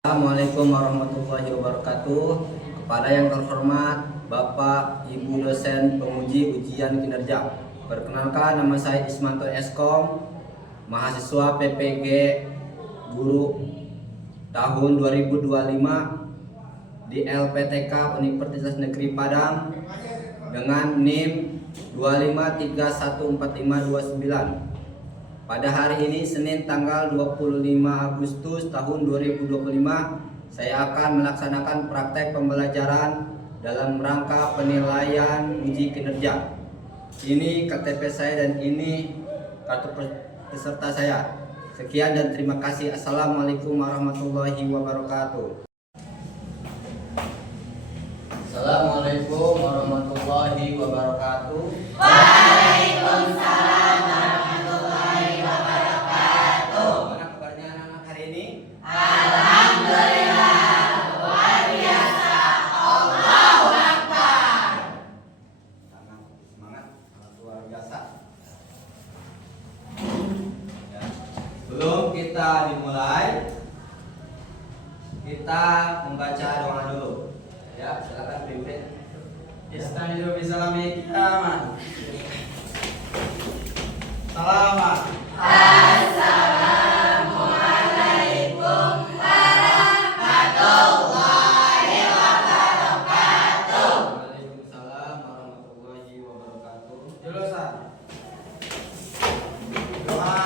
Assalamualaikum warahmatullahi wabarakatuh. Kepada yang terhormat Bapak Ibu dosen penguji ujian kinerja. Perkenalkan, nama saya Ismanto Eskom, mahasiswa PPG Guru tahun 2025 di LPTK Universitas Negeri Padang dengan NIM 2531452. Pada hari ini Senin tanggal 25 Agustus tahun 2025, saya akan melaksanakan praktek pembelajaran dalam rangka penilaian uji kinerja. Ini KTP saya dan ini kartu peserta saya. Sekian dan terima kasih. Assalamualaikum warahmatullahi wabarakatuh. Assalamualaikum warahmatullahi wabarakatuh. Waalaikumsalam. Alhamdulillah, luar biasa. Allahu Akbar. Semangat, luar biasa. Ya. Sebelum kita dimulai, kita membaca doa dulu. Ya, silakan pimpin. Istaizu bisalami kiaman. Salamat. Assalamualaikum warahmatullahi wabarakatuh. Waalaikumsalam warahmatullahi wabarakatuh. Jurusan. Doa.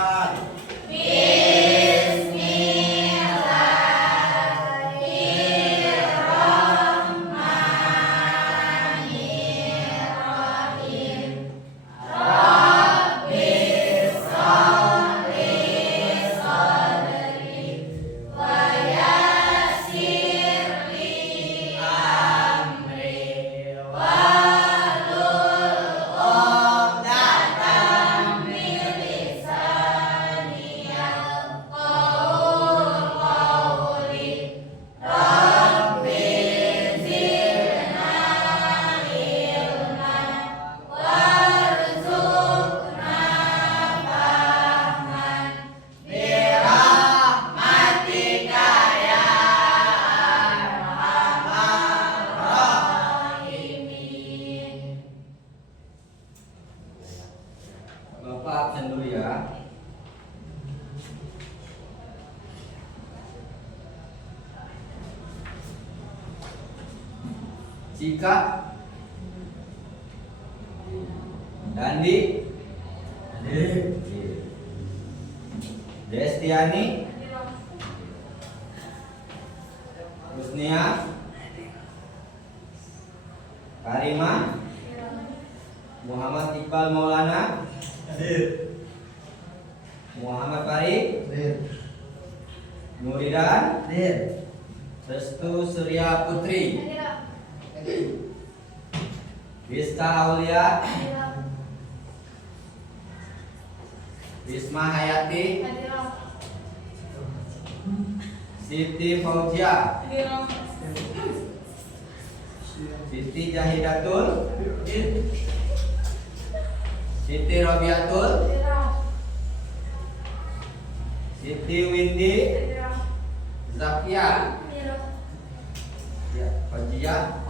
Bapak absen dulu ya. Cika, Dandi, Destiani, Rusnia, Karima, Muhammad Iqbal Maulana, Muhammad Farid, Nuridan, Restu Surya Putri, Rizka Aulia, Risma Hayati, Siti Fauzia, Siti Jahidatul, Siti Robiatul, Siti Windy, Zakia, ya, Khadijah,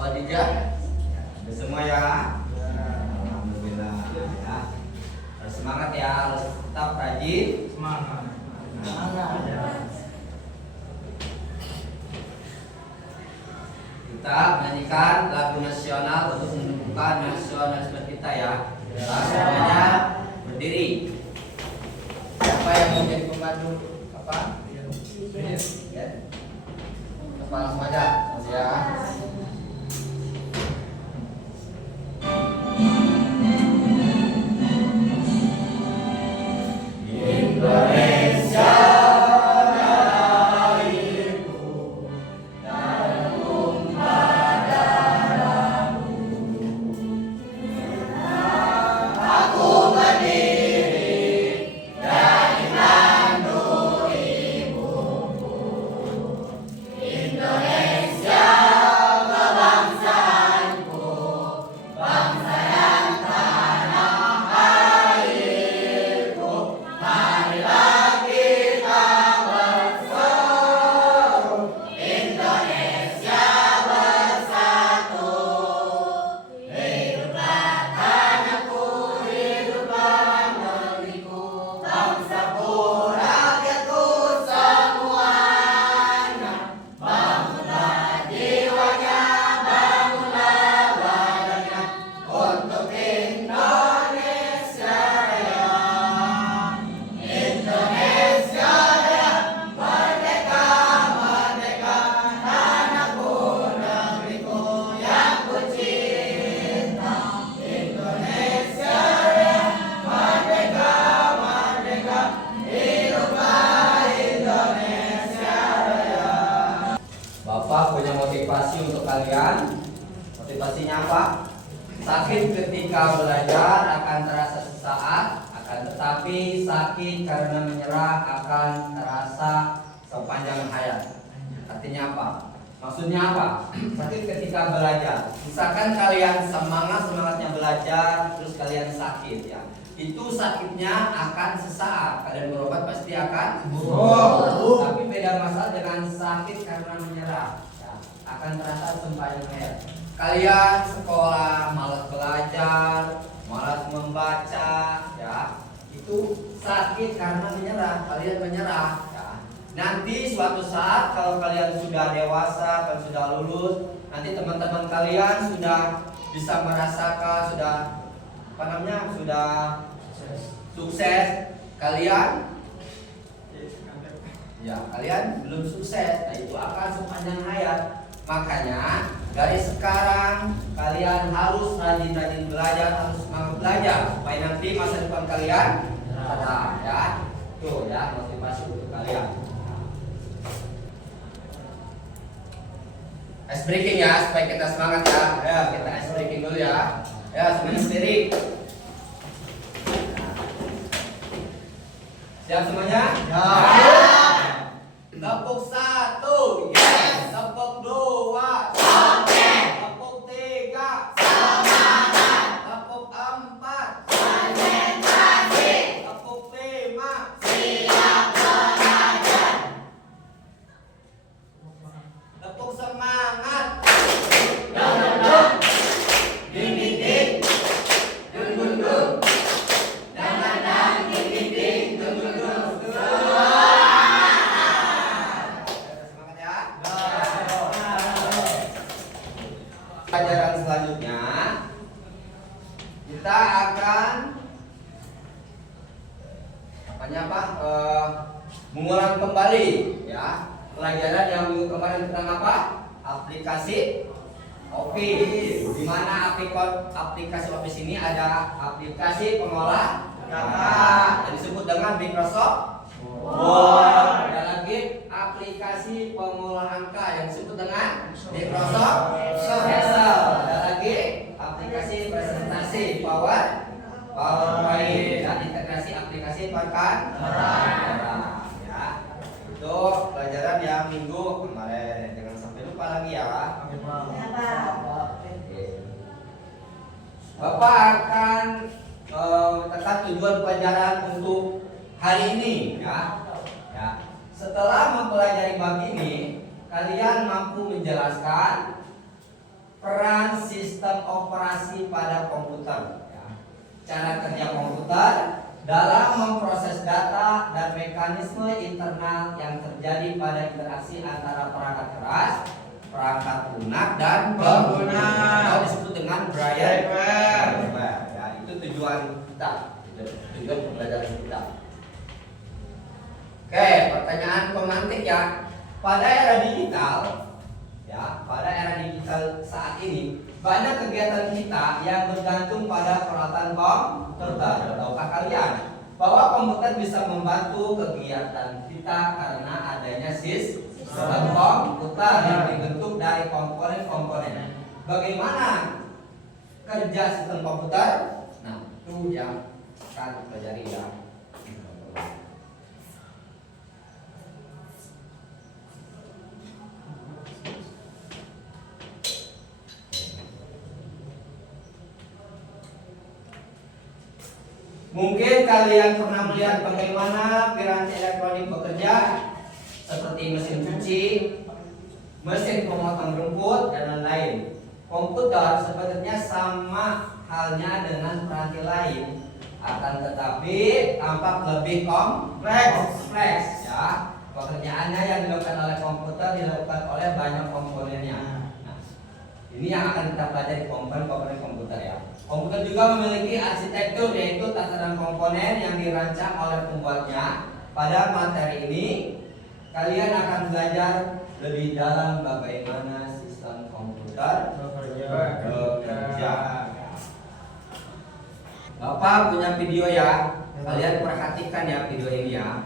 udah semua ya. Alhamdulillah ya. Harus semangat ya, harus tetap rajin. Semangat. Kita menyanyikan lagu nasional untuk menunjukkan nasionalisme kita ya. Semuanya berdiri. Siapa yang mau jadi pembantu apa? Ya. Kepala semuanya, ya. Indonesia. Bapak punya motivasi untuk kalian. Motivasinya apa? Sakit ketika belajar akan terasa sesaat, akan tetapi sakit karena menyerah akan terasa sepanjang hayat. Artinya apa? Maksudnya apa? Sakit ketika belajar. Misalkan kalian semangatnya belajar, terus kalian sakit ya. Itu sakitnya akan sesaat. Kalian berobat pasti akan sembuh. Tapi beda masalah dengan sakit karena menyerah. Ya, akan terasa sepanjang hayat. Kalian sekolah malas belajar, malas membaca, ya. Itu sakit karena menyerah. Kalian menyerah. Ya. Nanti suatu saat kalau kalian sudah dewasa, kalau sudah lulus, nanti teman-teman kalian sudah bisa merasakan, sudah sukses. Kalian belum sukses. Nah, itu akan sepanjang hayat. Makanya dari sekarang kalian harus rajin-rajin belajar, harus semangat belajar supaya nanti masa depan kalian ada, ya. Tuh ya, motivasi untuk kalian. Ice breaking ya, supaya kita semangat ya. Ya, kita ice breaking dulu ya. Ya, semuanya sendiri. Siap semuanya? Ya. Tepuk 1, yes. Tepuk 2, tepuk 3, Semangat. tepuk 4, Konsentrasi. tepuk 5, Siap belajar. tepuk semangat. Duduk. Dinding. Duduk. Dandan. Dinding. Duduk. Semangat ya. Pelajaran selanjutnya kita akan mengulang kembali ya pelajaran yang minggu kemarin tentang apa? Aplikasi Office. Di mana aplikasi Office ini ada aplikasi pengolah data yang disebut dengan Microsoft Word. Ada lagi aplikasi pengolah angka yang disebut dengan Microsoft Excel. Ada lagi aplikasi presentasi PowerPoint dan integrasi aplikasi Canva. Ya. Itu pelajaran yang minggu kemarin. Jangan sampai lupa lagi ya. Bapak akan tentang tujuan pelajaran untuk hari ini ya. Setelah mempelajari bab ini, kalian mampu menjelaskan peran sistem operasi pada komputer, ya. Cara kerja komputer dalam memproses data dan mekanisme internal yang terjadi pada interaksi antara perangkat keras, perangkat lunak dan pengguna, atau disebut dengan braille. Ya, itu tujuan kita, tujuan pembelajaran kita. Oke, pertanyaan pemantik ya. Pada era digital, ya, pada era digital saat ini banyak kegiatan kita yang bergantung pada peralatan komputer. Tahukah kalian bahwa komputer bisa membantu kegiatan kita karena adanya sistem komputer yang dibentuk dari komponen-komponen. Bagaimana kerja sistem komputer? Nah, itu yang akan dipelajari ya. Mungkin kalian pernah melihat bagaimana piranti elektronik bekerja, seperti mesin cuci, mesin pemotong rumput, dan lain-lain. Komputer sebenarnya sama halnya dengan piranti lain, akan tetapi tampak lebih kompleks ya. Pekerjaannya yang dilakukan oleh komputer dilakukan oleh banyak komponennya. Nah, ini yang akan kita pelajari, komponen komputer ya. Komputer juga memiliki arsitektur, yaitu tatanan komponen yang dirancang oleh pembuatnya. Pada materi ini kalian akan belajar lebih dalam bagaimana sistem komputer bekerja. Bapak punya video ya, kalian perhatikan ya video ini ya.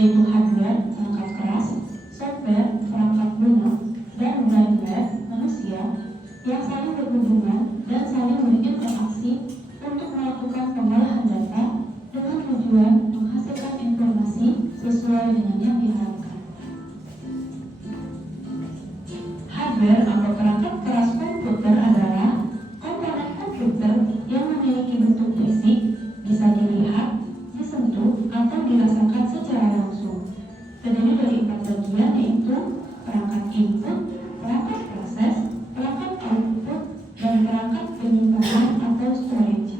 yaitu hardware, perangkat keras, software, perangkat lunak, dan firmware, manusia, yang saling berhubungan dan saling berinteraksi untuk melakukan pengolahan data dengan tujuan menghasilkan informasi sesuai dengan yang diharapkan. Hardware atau perangkat keras komputer adalah komponen komputer yang memiliki bentuk fisik, bisa dilihat, disentuh, atau dirasakan secara langsung. Terdiri dari 4 bagian, yaitu perangkat input, perangkat proses, perangkat output, dan perangkat penyimpanan atau storage.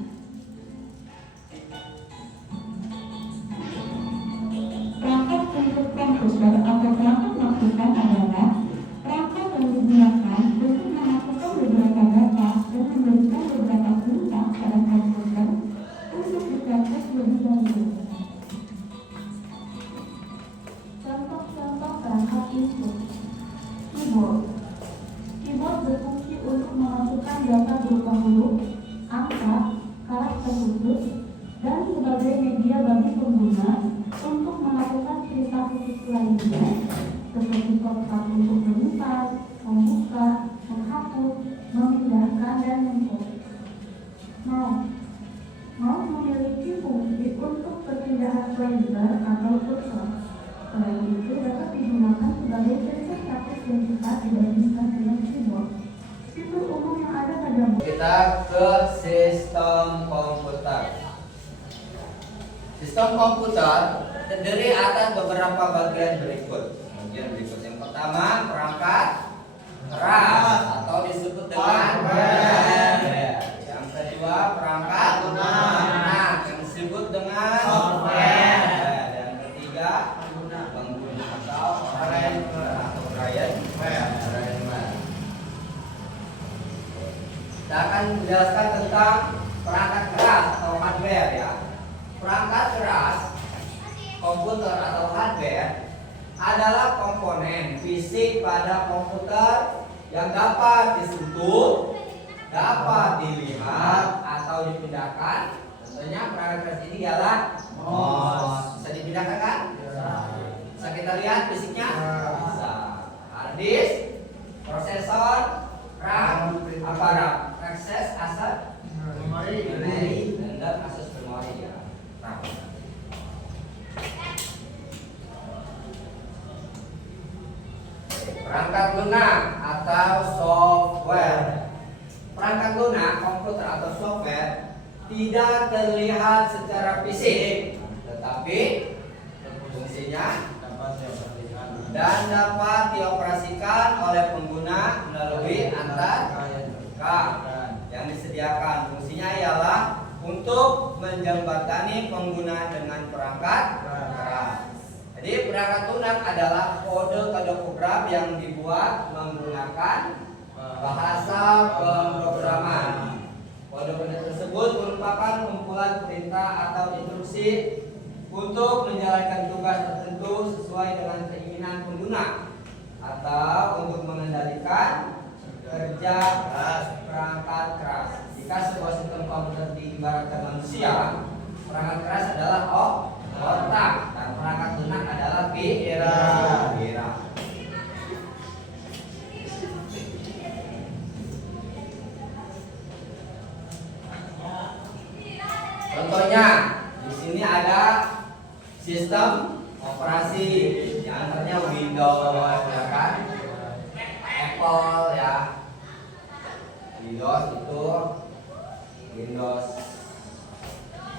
Perangkat input komputer atau perangkat masukan adalah perangkat yang digunakan untuk memasukkan beberapa data dan memberikan beberapa perintah pada komputer untuk diproses lebih lanjut. Contoh-contoh perangkat input: keyboard. Keyboard berfungsi untuk memasukkan data berupa huruf, angka, karakter khusus, dan sebagai media bagi pengguna untuk melakukan cerita khusus lainnya, seperti shortcut untuk menyimpan, membuka, menghapus, memindahkan, dan mencopot. Mouse memiliki fungsi untuk perpindahan pointer atau kursor. Selain itu dapat digunakan sebagai sensor status yang cepat dibandingkan dengan keyboard. Fitur umum yang ada pada Kita ke sistem komputer. Sistem komputer terdiri atas beberapa bagian berikut. Yang pertama, perangkat keras atau disebut dengan hardware. Yang kedua, perangkat lunak yang disebut dengan software. Yang ketiga, pengguna atau firmware. Kita akan menjelaskan tentang perangkat keras atau hardware ya. Perangkat keras komputer atau hardware adalah komponen fisik pada komputer yang dapat disentuh, dapat dilihat atau dipindahkan. Tentunya perangkat keras ini ialah mouse. Bisa dipindahkan kan? Bisa kita lihat fisiknya? Bisa. Hard disk, prosesor, RAM, apa RAM? Akses aset memori, dan akses memori ya. RAM. Perangkat lunak atau software. Perangkat lunak, komputer atau software tidak terlihat secara fisik, tetapi fungsinya dan dapat dioperasikan oleh pengguna melalui antar yang disediakan. Fungsinya ialah untuk menjembatani pengguna dengan perangkat keras. Jadi perangkat lunak adalah kode-kode program yang dibuat menggunakan bahasa pemrograman. Kode-kode tersebut merupakan kumpulan perintah atau instruksi untuk menjalankan tugas tertentu sesuai dengan keinginan pengguna atau untuk mengendalikan kerja perangkat keras. Jika sebuah sistem komputer diibaratkan manusia, perangkat keras adalah otak dan perangkat lunak adalah pikiran. Contohnya di sini ada sistem operasi, yang antaranya Windows, ya kan? Apple ya. Windows itu Windows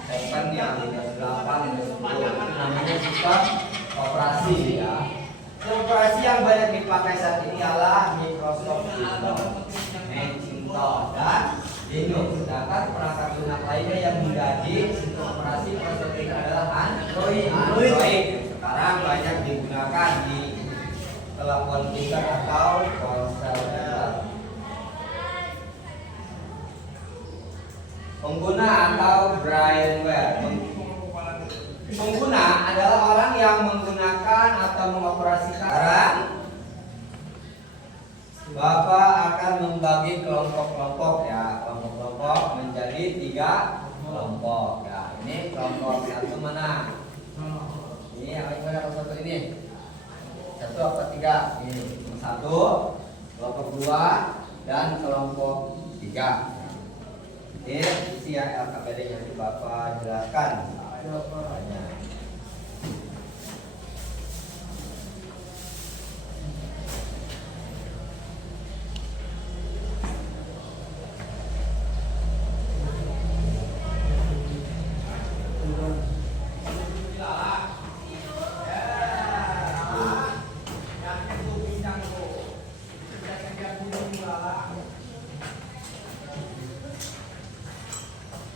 7 ya, Windows 8, Windows 10 itu namanya sistem operasi ya. Sistem operasi yang banyak dipakai saat ini adalah Microsoft Windows, Macintosh, dan Linux. Sedangkan perangkat lunak lainnya yang menjadi sistem operasi prosedur adalah Android. Sekarang banyak digunakan di telepon pintar atau ponsel pintar. Pengguna atau brainware. Pengguna adalah orang yang menggunakan atau mengoperasikan. Sekarang Bapak akan membagi kelompok-kelompok ya, kelompok-kelompok menjadi 3 kelompok ya. Ini kelompok satu mana? Ini apa yang ini? 1 apa 3? Ini 1, kelompok 2 dan kelompok 3. Ini isi ya LKPD yang Bapak jelaskan.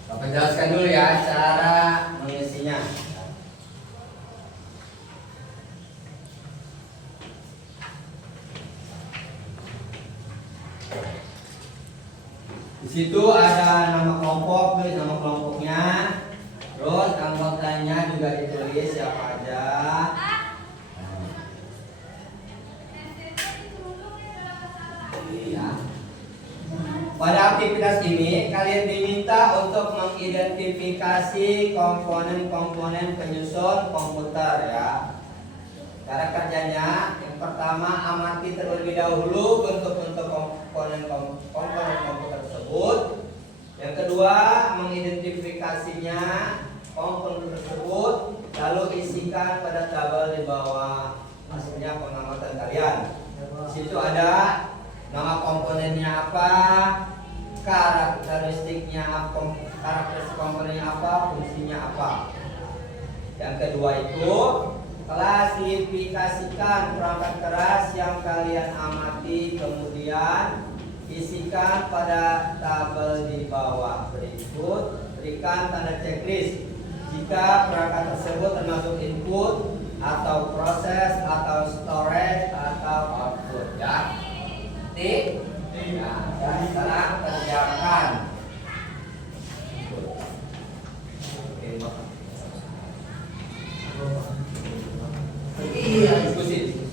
Bapak jelaskan dulu ya cara mengisinya. Di situ ada nama kelompok, tulis nama kelompoknya. Terus anggotanya juga ditulis siapa aja. Ya. Pada aktivitas ini kalian diminta untuk mengidentifikasi komponen-komponen penyusun komputer ya. Cara kerjanya yang pertama amati terlebih dahulu bentuk-bentuk komponen komputer tersebut. Yang kedua mengidentifikasinya komponen tersebut lalu isikan pada tabel di bawah hasilnya pengamatan kalian. Di situ ada nama komponennya apa, karakteristik komponennya apa, fungsinya apa. Yang kedua itu klasifikasikan perangkat keras yang kalian amati, kemudian isikan pada tabel di bawah. Berikut berikan tanda checklist jika perangkat tersebut termasuk input atau proses atau storage atau output ya. Nah, dan sekarang kerjakan. Iya, diskusi.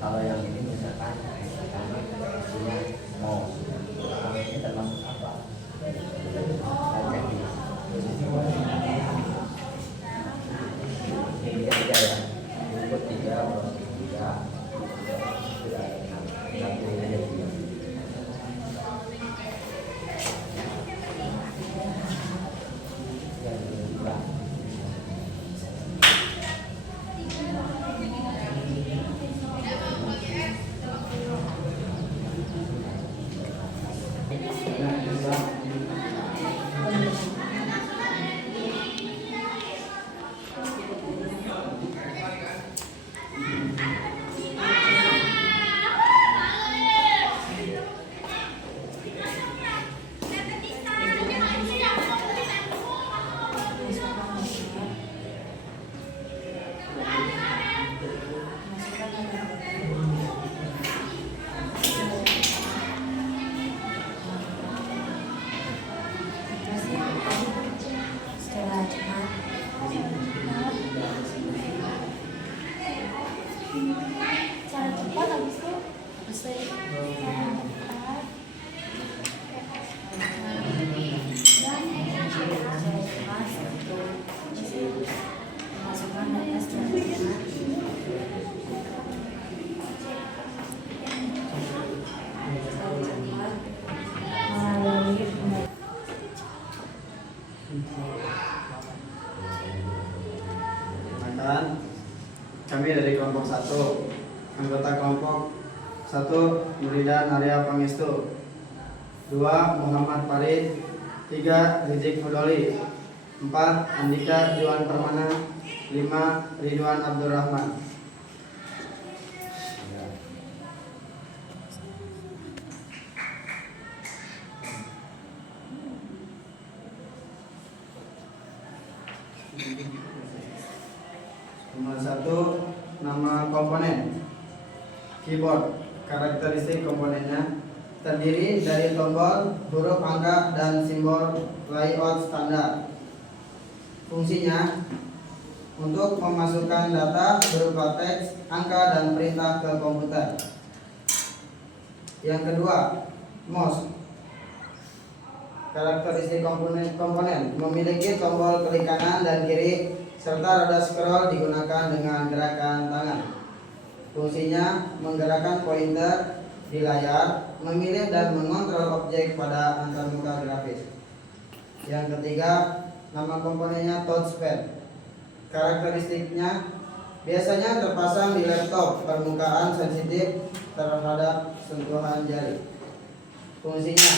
Kalau yang ini misalkan isinya mau ini termasuk apa? Ini tiga ya, input 3, proses 3. cara cepat habis itu cara cepat dan Masukkan data selanjutnya. Melalui Perkenalkan, kami dari kelompok 1. Anggota kelompok 1 Muridan Arya Pangestu, 2 Muhammad Farid, 3 Rizik Mudoli, 4 Andika Juan Permana, 5 Ridwan Abdurrahman. Nomor 1, nama komponen. Keyboard, karakteristik komponennya terdiri dari tombol, huruf angka, dan simbol layout standar. Fungsinya untuk memasukkan data berupa teks, angka, dan perintah ke komputer. Yang kedua, mouse. Karakteristik komponen memiliki tombol klik kanan dan kiri serta roda scroll digunakan dengan gerakan tangan. Fungsinya menggerakkan pointer di layar, memilih dan mengontrol objek pada antarmuka grafis. Yang ketiga, nama komponennya touchpad. Karakteristiknya biasanya terpasang di laptop permukaan sensitif terhadap sentuhan jari. Fungsinya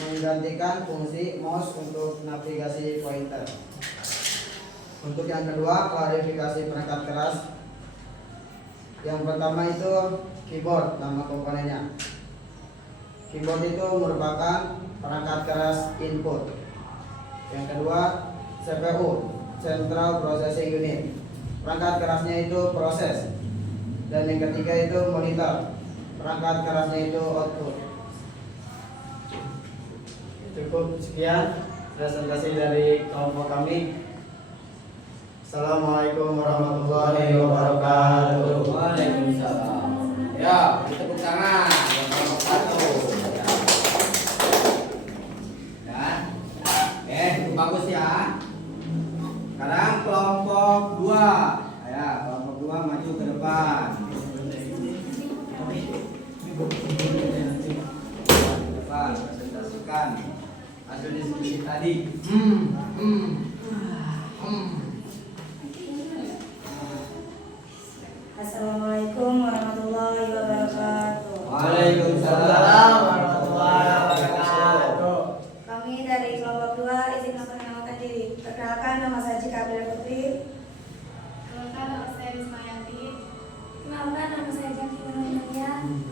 menggantikan fungsi mouse untuk navigasi pointer. Untuk yang kedua, klarifikasi perangkat keras. Yang pertama itu keyboard, nama komponennya. Keyboard itu merupakan perangkat keras input. Yang kedua, CPU, Central Processing Unit. Perangkat kerasnya itu proses. Dan yang ketiga itu monitor. Perangkat kerasnya itu output. Cukup sekian presentasi dari kelompok kami. Assalamualaikum warahmatullahi wabarakatuh. Waalaikumsalam. Ya, tepuk tangan buat kelompok 1. Ya. Cukup bagus ya. Sekarang kelompok 2. Ya, kelompok 2 maju ke depan. Depan, presentasikan hasil diskusi tadi. Assalamualaikum warahmatullahi wabarakatuh. Waalaikumsalam warahmatullahi wabarakatuh. Kami dari kelompok 2 izin memperkenalkan diri. Perkenalkan, nama saya Cika Bila Putri. Kenalkan, nama saya Risma Yanti. Kenalkan, nama saya Janti Nurhayati.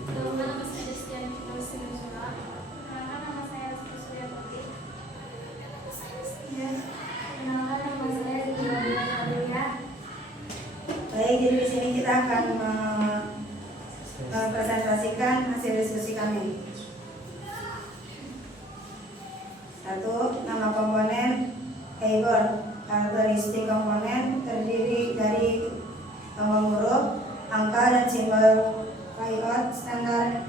Kenalkan, nama saya Destiani Sinusura. Kenalkan, nama saya Rizky Suryapati. Ya. Kenalkan, nama saya Zia Adelia. Baik, jadi di sini kita akan mempresentasikan hasil diskusi kami. 1. Nama komponen keyboard. Karakteristik komponen terdiri dari tombol huruf, angka, dan simbol layout standar.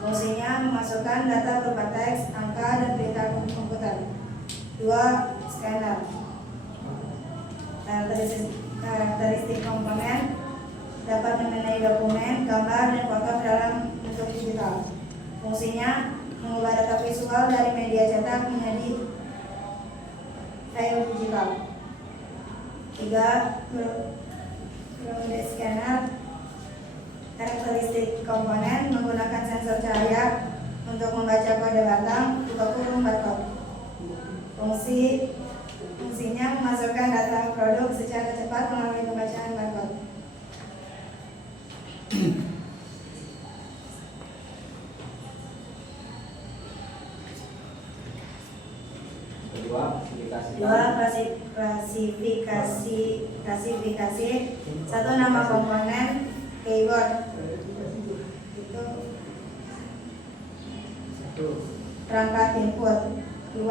Fungsinya memasukkan data berupa teks, angka, dan perintah komputer. 2. Scanner. Karakteristik komponen dapat mengenai dokumen, gambar, dan foto dalam bentuk digital. Fungsinya mengubah data visual dari media cetak menjadi file digital. 3. Fluid scanner. Karakteristik komponen menggunakan sensor cahaya untuk membaca kode batang, buka kurung, barcode. Fungsinya memasukkan data produk secara cepat melalui pembacaan barcode. Kedua, klasifikasi. 1. Nama komponen keyboard. Itu perangkat input. 2.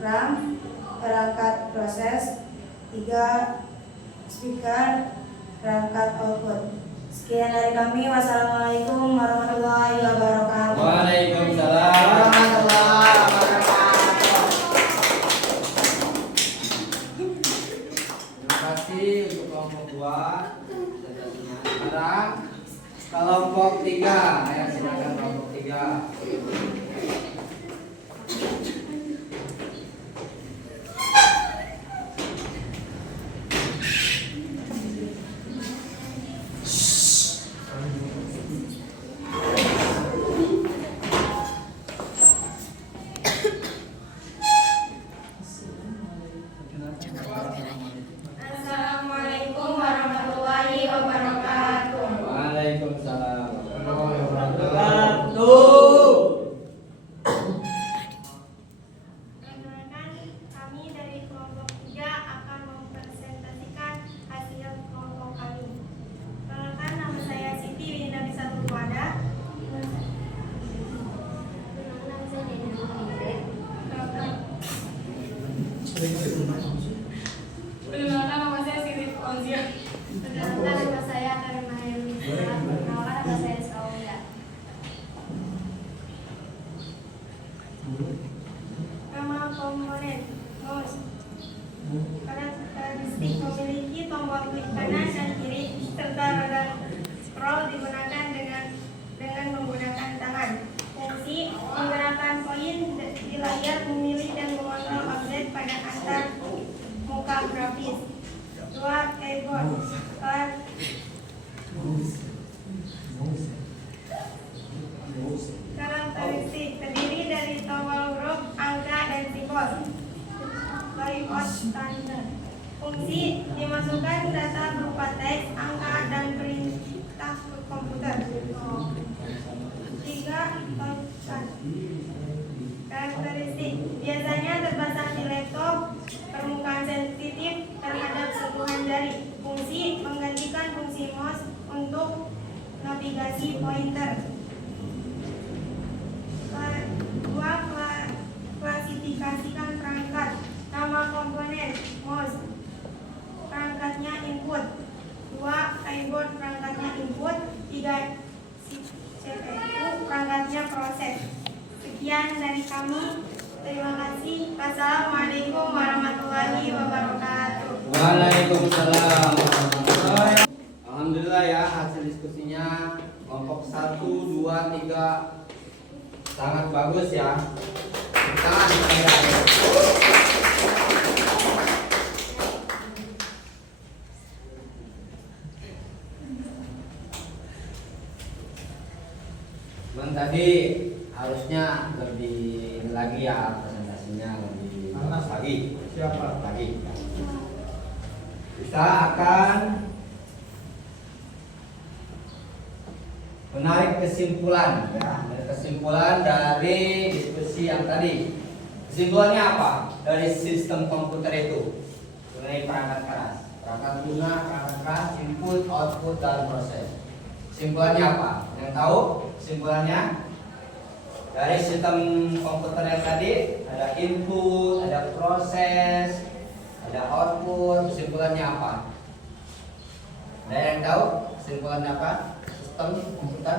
RAM, perangkat proses. 3. Speaker, perangkat output. Sekian dari kami. Wassalamualaikum warahmatullahi wabarakatuh. Waalaikumsalam. Warahmatullahi wabarakatuh. Terima kasih untuk kelompok 2. Sekarang kelompok 3. Ya, silakan kelompok 3. Assalamualaikum warahmatullahi wabarakatuh. Waalaikumsalam. Perkenalkan, kami dari kelompok 3 akan mempresentasikan hasil kelompok kami. Perkenalkan, nama saya Siti Winda Bisatul Wada. Perkenalkan, nama saya Siti Fauzia. Perkenalkan, nama saya Karim Mahendra. Perkenalkan, nama saya Sauda. Nama komponen mouse. Karakteristik memiliki tombol klik kanan dan kiri serta roda scroll digunakan dengan menggunakan tangan. Fungsi menggerakkan koin di layar, memilih dan mengontrol objek pada antar muka grafis. 2. Keyboard. Karakteristik terdiri dari tombol huruf, angka, dan simbol. Layout standar. Fungsi dimasukkan data berupa teks, angka, dan perintah ke komputer. 3. Touchpad. Karakteristik biasanya terpasang di laptop, permukaan sensitif terhadap sentuhan jari. Fungsi menggantikan fungsi mouse untuk navigasi pointer. 2. Klasifikasikan perangkat. Nama komponen mouse, perangkatnya input. 2. Keyboard, perangkatnya input. 3. CPU, perangkatnya proses. Sekian dari kami. Terima kasih. Wassalamualaikum warahmatullahi wabarakatuh. Waalaikumsalam. Alhamdulillah ya, hasil diskusinya kelompok 1, 2, 3 sangat bagus ya. Tangan saya. Cuman tadi harusnya lebih lagi ya, presentasinya lebih bagus lagi. Siapa? Lagi. Kita akan menarik kesimpulan ya, kesimpulan dari diskusi yang tadi. Kesimpulannya apa? Dari sistem komputer itu mengenai perangkat keras, perangkat lunak, perangkat keras, input, output, dan proses. Kesimpulannya apa? Yang tahu kesimpulannya? Dari sistem komputer yang tadi ada input, ada proses, ada output. Kesimpulannya apa? Ada yang tahu kesimpulannya apa? Sistem komputer.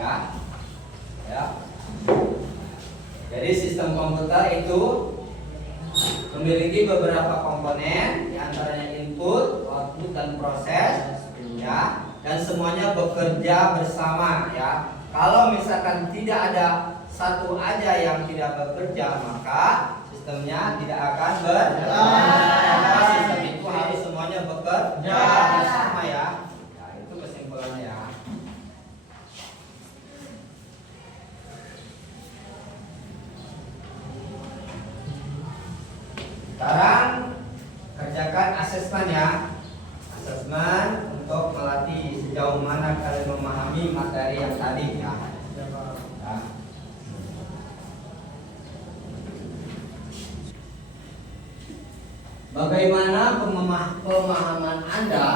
Ya. Jadi sistem komputer itu memiliki beberapa komponen, diantaranya input, output, dan proses, ya. Dan semuanya bekerja bersama, ya. Kalau misalkan tidak ada satu aja yang tidak bekerja, maka sistemnya tidak akan berjalan. Maka sistem itu harus semuanya bekerja bersama, ya. Ya, itu kesimpulannya, ya. Sekarang kerjakan asesmen ya. Asesmen untuk melatih sejauh mana kalian memahami materi yang tadi ya. Ya. Bagaimana pemahaman Anda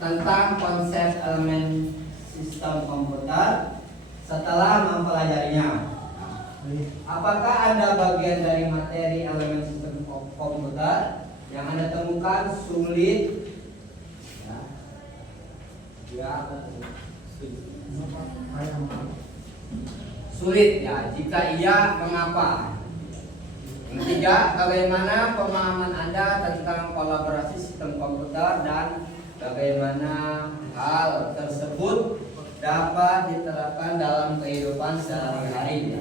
tentang konsep elemen sistem komputer setelah mempelajarinya? Apakah Anda bagian dari materi elemen sistem komputer yang Anda temukan sulit? Sulit ya. Jika iya, mengapa? Yang ketiga, bagaimana pemahaman Anda tentang kolaborasi sistem komputer dan bagaimana hal tersebut dapat diterapkan dalam kehidupan sehari-hari.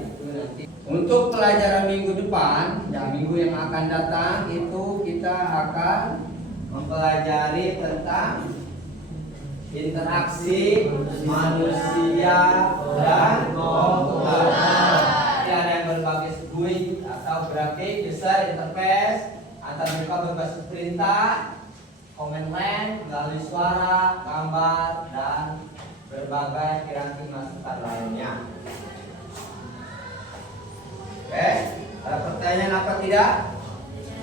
Untuk pelajaran minggu depan, minggu yang akan datang itu kita akan mempelajari tentang interaksi manusia dan komputer. Jadi ada yang berbasis GUI atau grafik, user interface, antar mereka berbasis perintah, command line, melalui suara, gambar, dan berbagai kiranya masukan lainnya. Oke, ada pertanyaan apa tidak?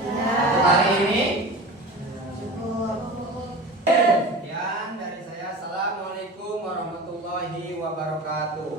Untuk hari ini? Sekian dari saya. Assalamualaikum warahmatullahi wabarakatuh.